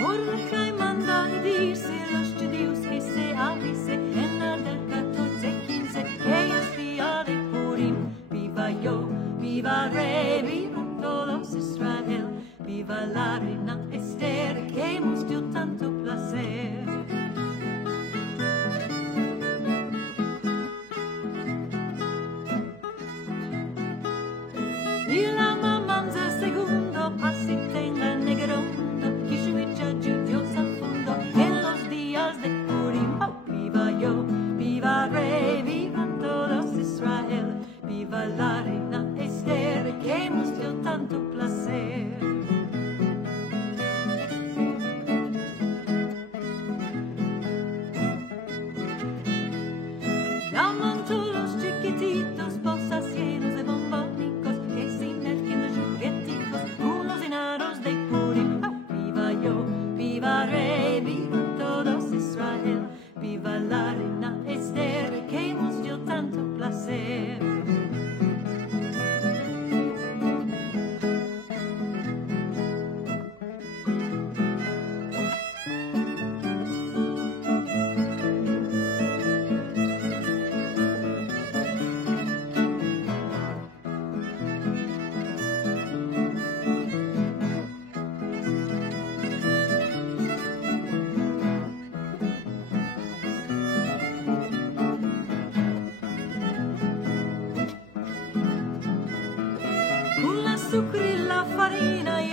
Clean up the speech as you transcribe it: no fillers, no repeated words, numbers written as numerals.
Mordecai manda a dirse los judíos que se avise en la del 14:15 que es día de Purim. Viva yo, viva Rey, viva todos Israel, viva la reina Esther que nos dio tanto placer. Y la mamanza segundo así tenga negrondo que suicha Dios al fondo en los días de Purim. Oh, viva yo, viva Rey, viva todos Israel, viva la reina Esther que nos dio tanto placer. Llaman todos los chiquititos, bolsas llenos de bombónicos que se emergen los jugueticos, unos enanos de Purim. Oh, viva yo, viva Rey, viva todos Israel, viva la reina Esther que nos dio tanto placer. Con la azúcar y la farina y